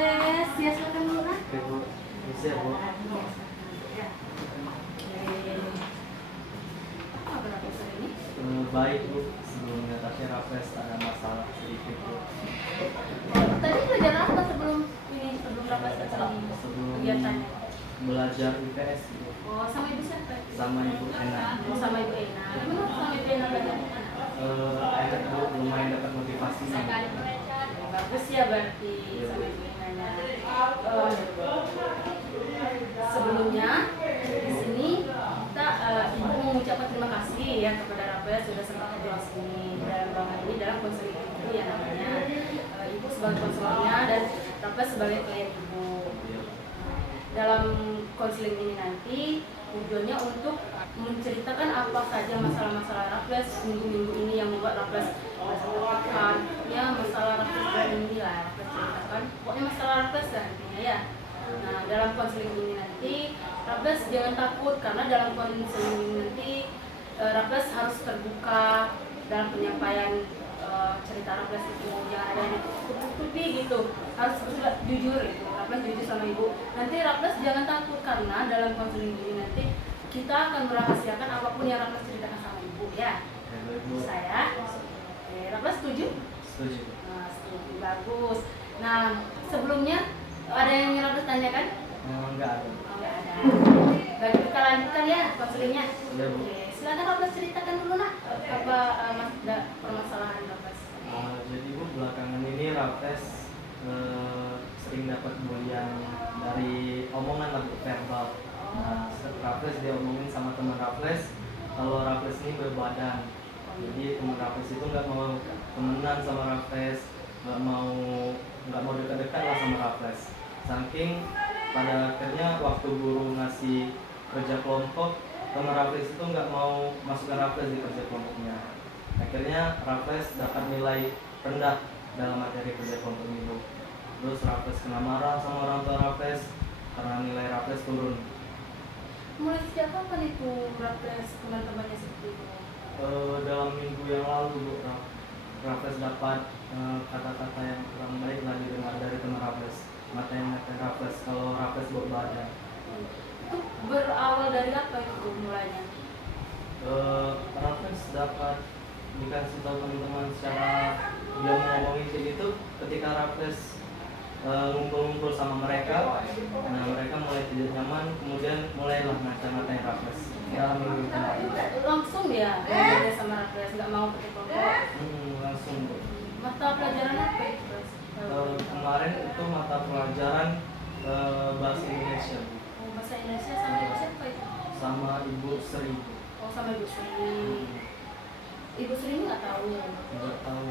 Raffles, ya silakan dulu kan. Oke Bu, bisa ya Bu. Apa Raffles hari ini? Baik Bu, sebelumnya tapi Raffles ada masalah sedikit Bu. Tadi belajar apa sebelum Raffles datang Sebelum kegiatannya? belajar IPS Bu, Oh, sama ibu siapa? sama Ibu Ena. Oh, sama ibu Ena. Gimana sama ibu Ena belajar? Enak Bu, lumayan dapat motivasi sama Bu. Bagus ya berarti sama ibu Enanya. Sebelumnya di sini kita ibu mengucapkan terima kasih ya kepada Raffles sudah sempat hadir di sini dalam ruangan ini dalam konseling ibu ya namanya. Ibu sebagai konselornya dan Raffles sebagai klien ibu. Dalam konseling ini nanti tujuannya untuk menceritakan apa saja masalah-masalah Raffles minggu-minggu ini yang membuat Raffles tertekan. Ya masalah Raffles ini lah Raffles ceritakan. Pokoknya masalah Raffles lah intinya ya. Nah dalam konseling ini nanti Raffles jangan takut karena dalam konseling ini nanti Raffles harus terbuka dalam penyampaian cerita Raffles itu, jangan ada yang ditutupi gitu, harus jujur itu. Raffles jujur sama ibu. Nanti Raffles jangan takut karena dalam konseling ini nanti kita akan merahasiakan apapun yang Raffles ceritakan sama ibu ya. Saya, Raffles setuju? Setuju Bu. Nah, setuju, bagus. Nah sebelumnya ada yang Raffles tanyakan? Enggak ada. Oh, nggak ada. Baik, kita lanjutkan ya konselingnya. Iya Bu. Oke, silakan Raffles ceritakan dulu nak apa permasalahan Raffles. Jadi Bu, belakangan ini Raffles sering dapat bulian dari omongan lah Bu, verbal. Nah, Raffles diomongin sama teman Raffles kalau Raffles ini berbadan. Jadi teman Raffles itu nggak mau temenan sama Raffles, nggak mau dekat-dekat lah sama Raffles. Saking pada akhirnya waktu guru ngasih kerja kelompok, teman Raffles itu nggak mau masukkan Raffles di kerja kelompoknya. Akhirnya Raffles dapat nilai rendah dalam materi kerja kelompok itu. Terus Raffles kena marah sama orang tua Raffles karena nilai Raffles turun. Mulai sejak kapan itu Raffles teman-temannya seperti itu? Dalam minggu yang lalu Bu, Raffles dapat kata-kata yang kurang baik lah didengar dari teman Raffles. Ngatain Raffles kalau Raffles berbadan. Itu berawal dari apa itu mulainya? Raffles dapat dikasih tahu teman-teman secara dia mau ngomongin kayak gitu ketika Raffles ngumpul-ngumpul sama mereka. Nah mereka mulai tidak nyaman, kemudian mulailah ngata-ngatain Raffles dalam minggu kemarin. Langsung ya ngomongnya sama Raffles, nggak mau pakai kelompok. Langsung Bu. Mata pelajaran apa itu Raffles? Kemarin itu mata pelajaran bahasa Indonesia Bu, Oh, bahasa Indonesia sama ibu siapa itu? sama Ibu Sri. Oh, sama ibu Sri. Ibu Sri nggak tahu. Nggak tahu,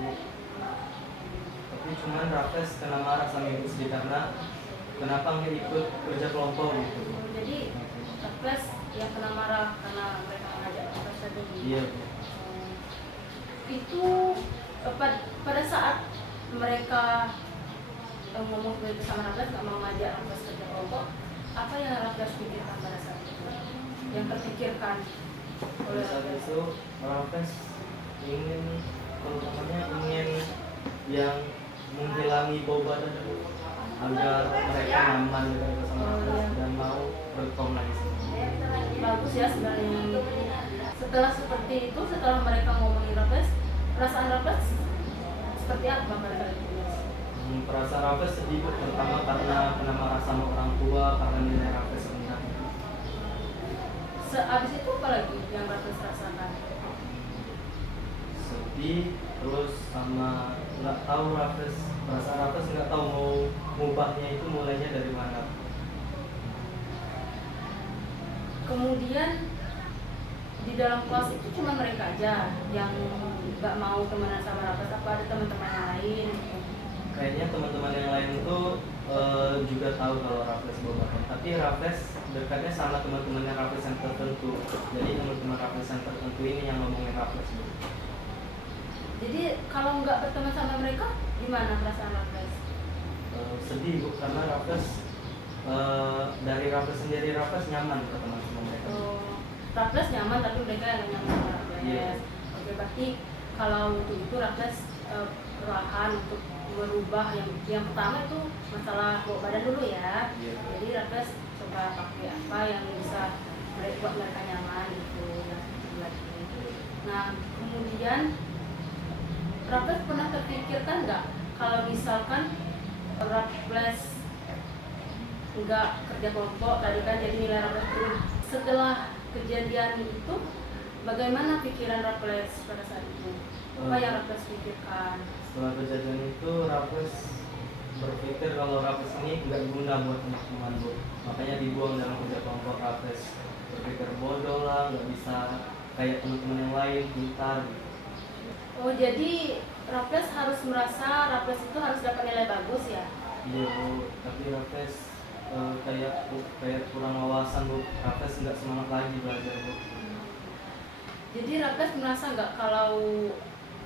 tapi cuman Raffles kena marah sama Ibu Sri karena kenapa nggak ikut kerja kelompok gitu. Jadi Raffles yang kena marah karena mereka ngajak Raffles tadi. Iya Bu. Itu pada saat mereka ngomong begitu sama Raffles nggak mau ngajak Raffles kerja kelompok, apa yang Raffles pikirkan pada saat itu? Yang terpikirkan oleh Saat Raffles? itu Raffles ingin, kalau namanya ingin yang menghilangi bau badan Bu, agar mereka nyaman gitu sama Raffles dan mau berkaum lagi. Bagus ya sebenarnya. Setelah seperti itu, setelah mereka ngomongin Raffles, perasaan Raffles seperti apa pada saat itu? Perasaan Raffles sedih Bu, pertama karena kena marah sama orang tua karena nilai Raffles rendah. Sehabis itu apa lagi yang Raffles rasakan? Sedih, terus sama nggak tahu Raffles, perasaan Raffles nggak tahu mau ngubahnya itu mulainya dari mana. Kemudian di dalam kelas itu cuma mereka aja yang nggak mau temenan sama Raffles, apa ada teman-teman yang lain? Kayaknya teman-teman yang lain itu juga tahu kalau Raffles berbadan, tapi Raffles dekatnya sama teman-temannya Raffles yang tertentu. Jadi teman-teman Raffles yang tertentu ini yang ngomongin Raffles Bu. Jadi kalau nggak berteman sama mereka, gimana perasaan Raffles? Sedih Bu, karena Raffles dari Raffles sendiri Raffles nyaman berteman sama mereka. Raffles nyaman tapi mereka yang nggak nyaman sama Raffles. Iya. Oke, berarti kalau untuk itu Raffles perlahan untuk merubah yang pertama itu masalah bawa badan dulu ya. Iya. Jadi Raffles coba pakai apa yang bisa buat mereka nyaman gitu yang lagi. Nah kemudian Raffles pernah terpikirkan nggak kalau misalkan Raffles nggak kerja kelompok tadi kan, jadi nilai Raffles turun. Setelah kejadian itu bagaimana pikiran Raffles pada saat itu? Apa yang Raffles pikirkan? Setelah kejadian itu Raffles berpikir kalau Raffles ini nggak guna buat teman-teman Bu, makanya dibuang dalam kerja kelompok. Raffles berpikir bodoh lah, nggak bisa kayak teman-teman yang lain pintar gitu. Oh jadi Raffles harus merasa Raffles itu harus dapat nilai bagus ya? Iya Bu, tapi Raffles kayak kurang wawasan Bu. Raffles nggak semangat lagi belajar Bu. Jadi Raffles merasa nggak kalau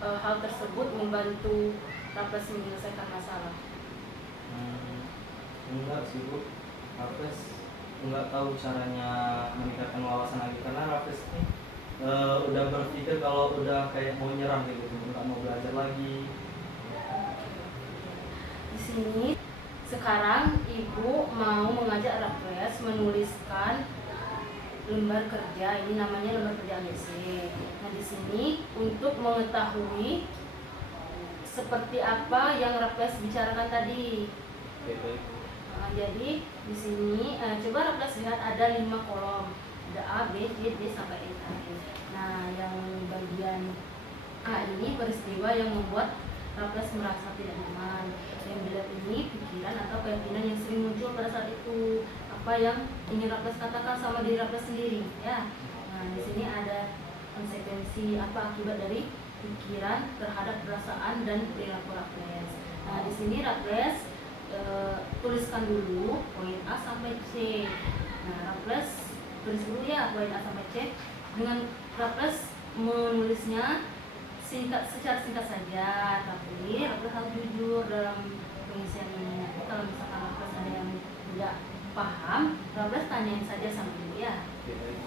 hal tersebut membantu Raffles menyelesaikan masalah? Enggak sih Bu, Raffles nggak tahu caranya meningkatkan wawasan lagi karena Raffles ini udah berpikir kalau udah kayak mau nyerah gitu, nggak mau belajar lagi. Di sini sekarang ibu mau mengajak Raffles menuliskan lembar kerja, ini namanya lembar kerja ABC. Nah di sini untuk mengetahui seperti apa yang Raffles bicarakan tadi. Oke, baik. Jadi di sini coba Raffles lihat ada 5 kolom, ada A, B, C, D sampai E. Nah yang bagian A ini peristiwa yang membuat Raffles merasa tidak nyaman. Yang dilihat ini pikiran atau keyakinan yang sering muncul pada saat itu, apa yang ingin Raffles katakan sama diri Raffles sendiri ya. Nah di sini ada konsekuensi apa akibat dari pikiran terhadap perasaan dan perilaku Raffles. Nah di sini Raffles tuliskan dulu poin A sampai C. Nah Raffles tulis dulu ya poin A sampai C. Dengan Raffles menulisnya secara singkat saja, tapi Raffles harus jujur dalam pengisian ini. Nanti kalau misalkan Raffles ada yang tidak paham, Raffles tanyain saja sama ibu ya. Oke, baik.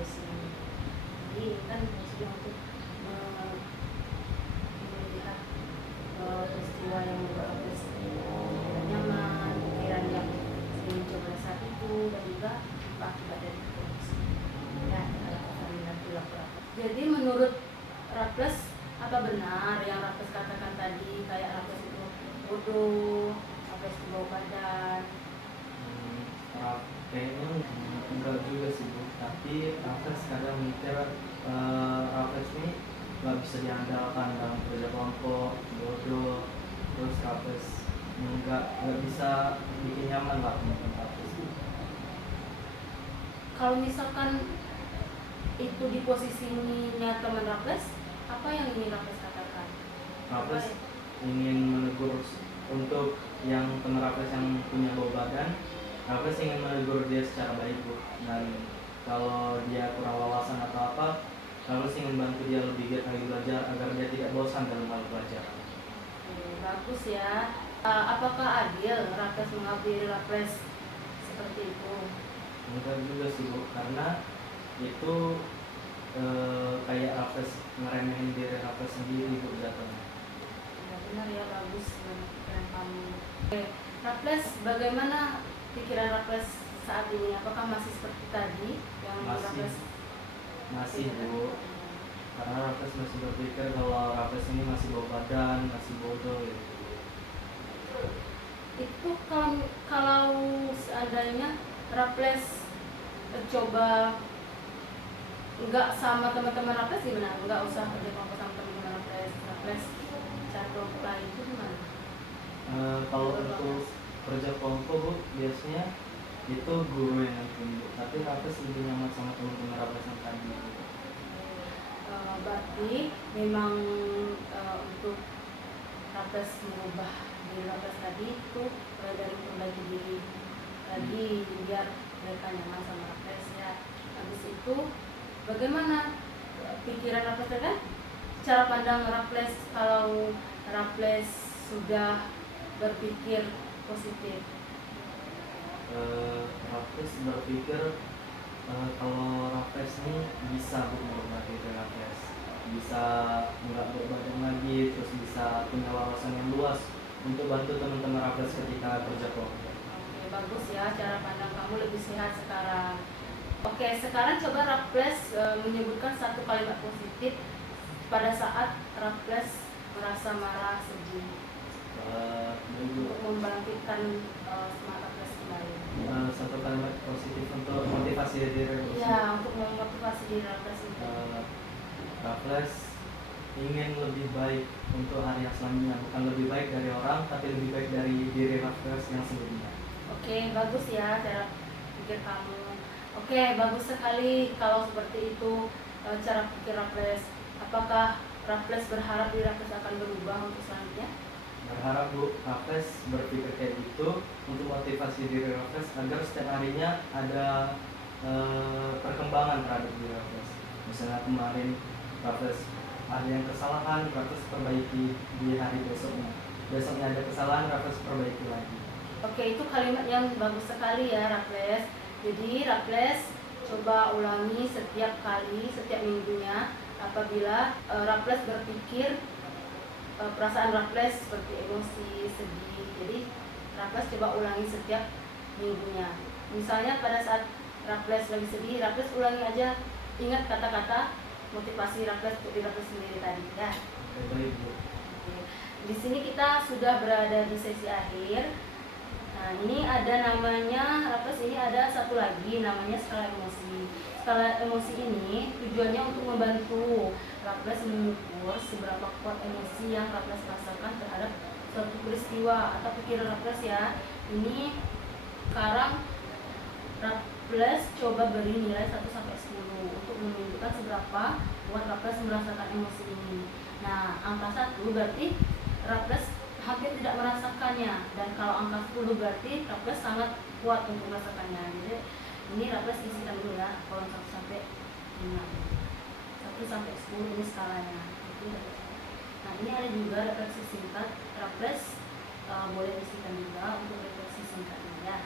refreshing. Jadi ini kan fungsinya untuk melihat peristiwa yang membuat nyaman, pikiran yang sering mencoba saat itu, dan juga akibat dari refleksi. Ya, jadi menurut Raffles, apa benar yang Raffles katakan tadi, kayak Raffles itu bodoh, Raffles itu bau badan? Kayaknya enggak juga sih Bu, tapi Raffles kadang mikir Raffles ini nggak bisa diandalkan dalam kerja kelompok, bodoh, terus Raffles nggak bisa bikin nyaman lah teman Raffles. Kalau misalkan itu di posisinya teman Raffles, apa yang ingin Raffles katakan? Raffles ingin menegur untuk yang teman Raffles yang punya bau badan. Raffles ingin menegur dia secara baik Bu, dan kalau dia kurang wawasan atau apa, Raffles ingin bantu dia lebih giat lagi belajar agar dia tidak bosan dalam hal belajar. Bagus ya. Apakah adil Raffles mengabdi Raffles seperti itu? Enggak juga sih Bu, karena itu kayak Raffles ngeremehin diri Raffles sendiri Bu jatuhnya. Ya, benar ya, bagus pikiran kamu. Raffles, bagaimana pikiran Raffles saat ini? Apakah masih seperti tadi yang Masih Bu, karena Raffles masih berpikir kalau Raffles ini masih bau badan, masih bodoh gitu. Itu kalau seandainya Raffles coba nggak sama teman-teman Raffles gimana? Nggak usah kerja kelompok sama teman-teman Raffles cari kelompok lain itu gimana? Kalau untuk kerja kelompok Bu, biasanya itu guru yang nentuin Bu, tapi Raffles lebih nyaman sama teman-teman Raffles yang tadi Bu. Berarti memang untuk Raffles mengubah diri Raffles tadi itu dari memperbaiki diri lagi biar mereka nyaman sama Raffles ya. Habis itu bagaimana pikiran Raffles kan? Cara pandang Raffles kalau Raffles sudah berpikir positif. Raffles berpikir kalau Raffles ini bisa Bu merubah diri Raffles, bisa nggak berbadan lagi, terus bisa punya wawasan yang luas untuk bantu teman-teman Raffles ketika kerja kelompok. Oke, bagus ya, cara pandang kamu lebih sehat sekarang. Oke, sekarang coba Raffles menyebutkan satu kalimat positif pada saat Raffles merasa marah, sedih, untuk membangkitkan semangat Raffles kembali. Satu kalimat positif untuk motivasi diri. Iya, untuk memotivasi diri Raffles itu. Raffles ingin lebih baik untuk hari yang selanjutnya, bukan lebih baik dari orang, tapi lebih baik dari diri Raffles yang sebelumnya. Oke, bagus ya cara pikir kamu. Oke, bagus sekali kalau seperti itu cara pikir Raffles. Apakah Raffles berharap diri Raffles akan berubah untuk selanjutnya? Berharap Bu, Raffles berpikir kayak gitu untuk motivasi diri Raffles agar setiap harinya ada perkembangan terhadap diri Raffles. Misalnya kemarin Raffles ada yang kesalahan, Raffles perbaiki di hari besoknya. Besoknya ada kesalahan, Raffles perbaiki lagi. Oke, itu kalimat yang bagus sekali ya Raffles. Jadi Raffles coba ulangi setiap kali, setiap minggunya. Apabila Raffles berpikir perasaan Raffles seperti emosi, sedih, jadi Raffles coba ulangi setiap minggunya. Misalnya pada saat Raffles lagi sedih, Raffles ulangi aja, ingat kata-kata motivasi Raffles untuk diri Raffles sendiri tadi ya. Baik Bu. Di sini kita sudah berada di sesi akhir. Nah, ini ada namanya Raffles, ini ada satu lagi namanya skala emosi. Skala emosi ini tujuannya untuk membantu Raffles mengukur seberapa kuat emosi yang Raffles rasakan terhadap suatu peristiwa atau pikiran Raffles ya. Ini sekarang Raffles coba beri nilai 1 sampai 10 untuk menunjukkan seberapa kuat Raffles merasakan emosi ini. Nah, angka 1 berarti Raffles hampir tidak merasakannya, dan kalau angka 10 berarti Raffles sangat kuat untuk merasakannya. Jadi ini Raffles isikan dulu ya, kolom 1 sampai 5. 1 sampai 10 ini skalanya. Nah, ini ada juga refleksi singkat. Raffles boleh isikan juga untuk refleksi singkatnya ya.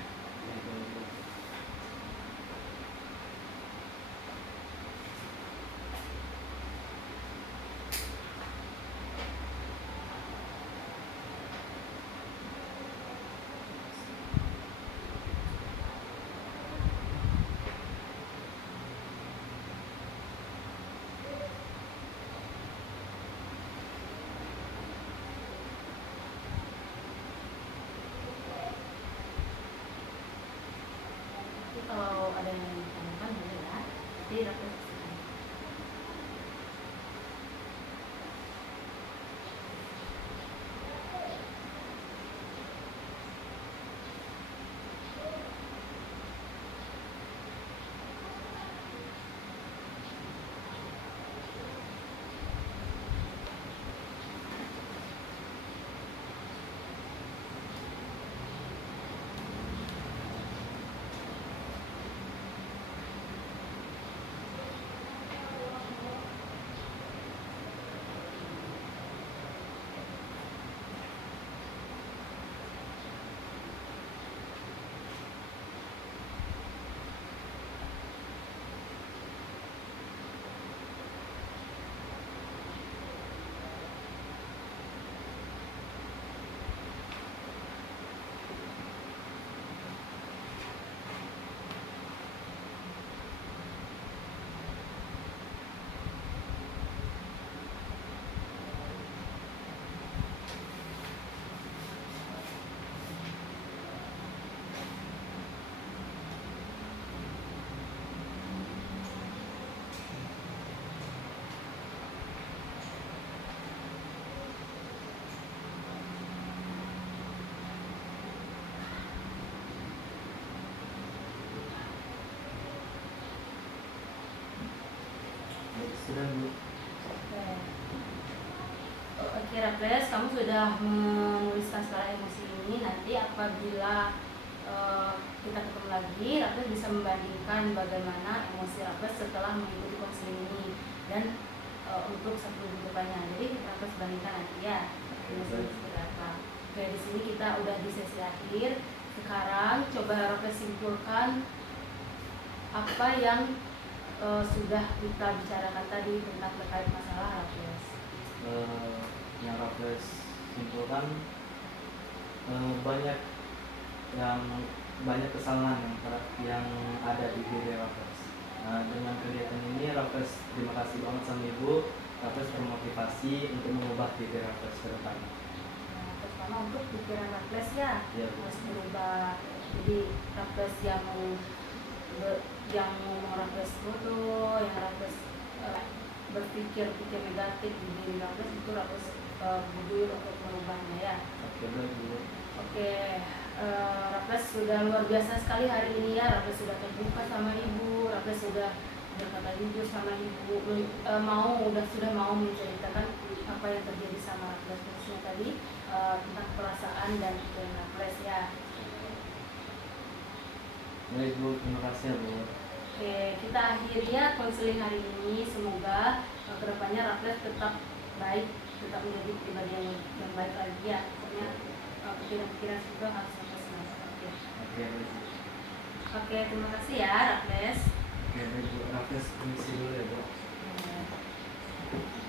nanti Raples. Sudah Bu. Oke Raples, kamu sudah menuliskan skala emosi ini. Nanti apabila kita ketemu lagi, Raples bisa membandingkan bagaimana emosi Raples setelah mengikuti konseling ini dan untuk 1 minggu depannya. Jadi Raples bandingkan nanti ya emosi seperti apa. Oke, di sini kita udah di sesi akhir. Sekarang coba Raples simpulkan apa yang sudah kita bicarakan tadi tentang terkait masalah Raples. Yang Raples simpulkan banyak kesalahan yang ada di diri Raples. Dengan kegiatan ini Raples terima kasih banget sama Ibu. Raples termotivasi untuk mengubah diri Raples ke depan. Terutama untuk pikiran Raples ya, Ya, harus berubah. Jadi Raples yang ngomong Raples bodoh, yang Raples berpikir negatif di diri Raples, itu Raples bujur untuk merubahnya ya. Oke, baik Bu. Oke, Raples sudah luar biasa sekali hari ini ya. Raples sudah terbuka sama Ibu, Raples sudah berkata jujur sama Ibu, sudah mau menceritakan apa yang terjadi sama Raples, khususnya tadi tentang perasaan dan pikiran Raples ya. Baik Bu, terima kasih ya Bu. Oke, kita akhiri ya konseling hari ini. Semoga kedepannya Raples tetap baik, tetap menjadi pribadi yang baik lagi ya. Pokoknya pikiran-pikiran juga harus Raples selesai. Oke, baik Bu. Oke, terima kasih ya Raples. Oke, baik Bu. Raples permisi dulu ya Bu. Oke.